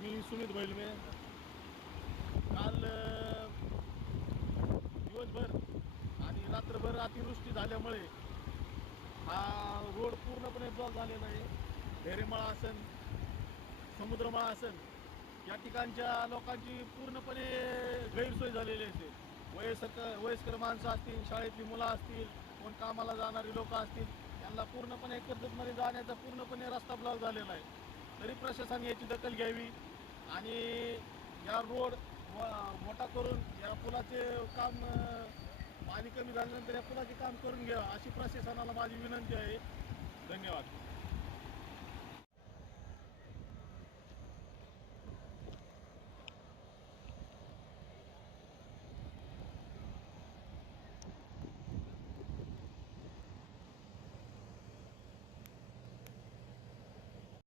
मी सुमित बैलमे काल दिवसभर आणि रात्रभर अतिवृष्टी झाल्यामुळे हा रोड पूर्णपणे ब्लॉक झालेला आहे. ढेरेमाळा असन, समुद्रमाळा असन, या ठिकाणच्या लोकांची पूर्णपणे गैरसोय झालेली असते. वयस्कर माणसं असतील, शाळेतली मुलं असतील, कोण कामाला जाणारी लोक असतील, त्यांना पूर्णपणे कर्जतमध्ये जाण्याचा पूर्णपणे रस्ता ब्लॉक झालेला आहे. तरी प्रशासन याची दखल घ्यावी आणि या रोड मोठा करून या पुलाचे काम पाणी कमी झाल्यानंतर या पुलाचे काम करून घ्यावं अशी प्रशासनाला माझी विनंती आहे. धन्यवाद.